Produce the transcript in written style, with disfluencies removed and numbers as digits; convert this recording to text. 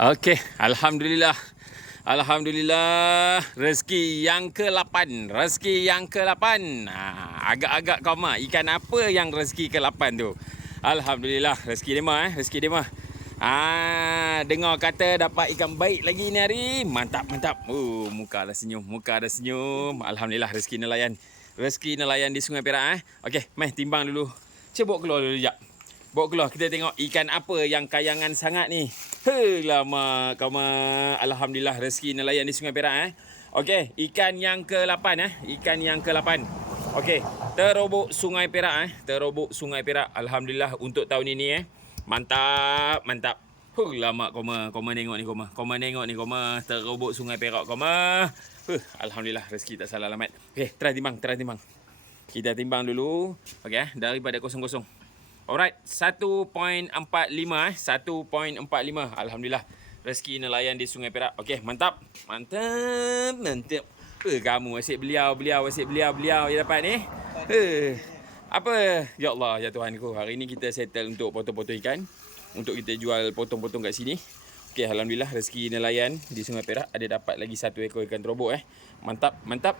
Okey, alhamdulillah. Alhamdulillah, rezeki yang ke-8. Rezeki yang ke-8. Agak-agak kau mah, ikan apa yang rezeki ke-8 tu? Alhamdulillah, rezeki dia mah rezeki dia mah. Dengar kata dapat ikan baik lagi ni hari. Mantap, mantap. Muka dah senyum, muka dah senyum. Alhamdulillah, rezeki nelayan. Rezeki nelayan di Sungai Perak. Okey, mai timbang dulu. Cuba keluar dulu sekejap. Bawa keluar, kita tengok ikan apa yang kayangan sangat ni. Lama kau mah. Alhamdulillah, rezeki nelayan di Sungai Perak. Okey, ikan yang ke-8 Ikan yang ke-8. Okey, terobok Sungai Perak Terobok Sungai Perak. Alhamdulillah untuk tahun ini Mantap, mantap. Lama kau mah nengok ni kau mah. Kau mah nengok ni kau mah. Terobok Sungai Perak kau mah. Alhamdulillah, rezeki tak salah alamat. Okey, try timbang. Kita timbang dulu. Okey, daripada kosong-kosong. Alright, 1.45 1.45. Alhamdulillah, rezeki nelayan di Sungai Perak. Okey, mantap. Mantap. Kamu asyik beliau je dapat ni. Apa? Ya Allah, ya Tuhanku. Hari ni kita settle untuk potong-potong ikan untuk kita jual potong-potong kat sini. Okey, alhamdulillah rezeki nelayan di Sungai Perak ada dapat lagi 1 ekor ikan terobok Mantap.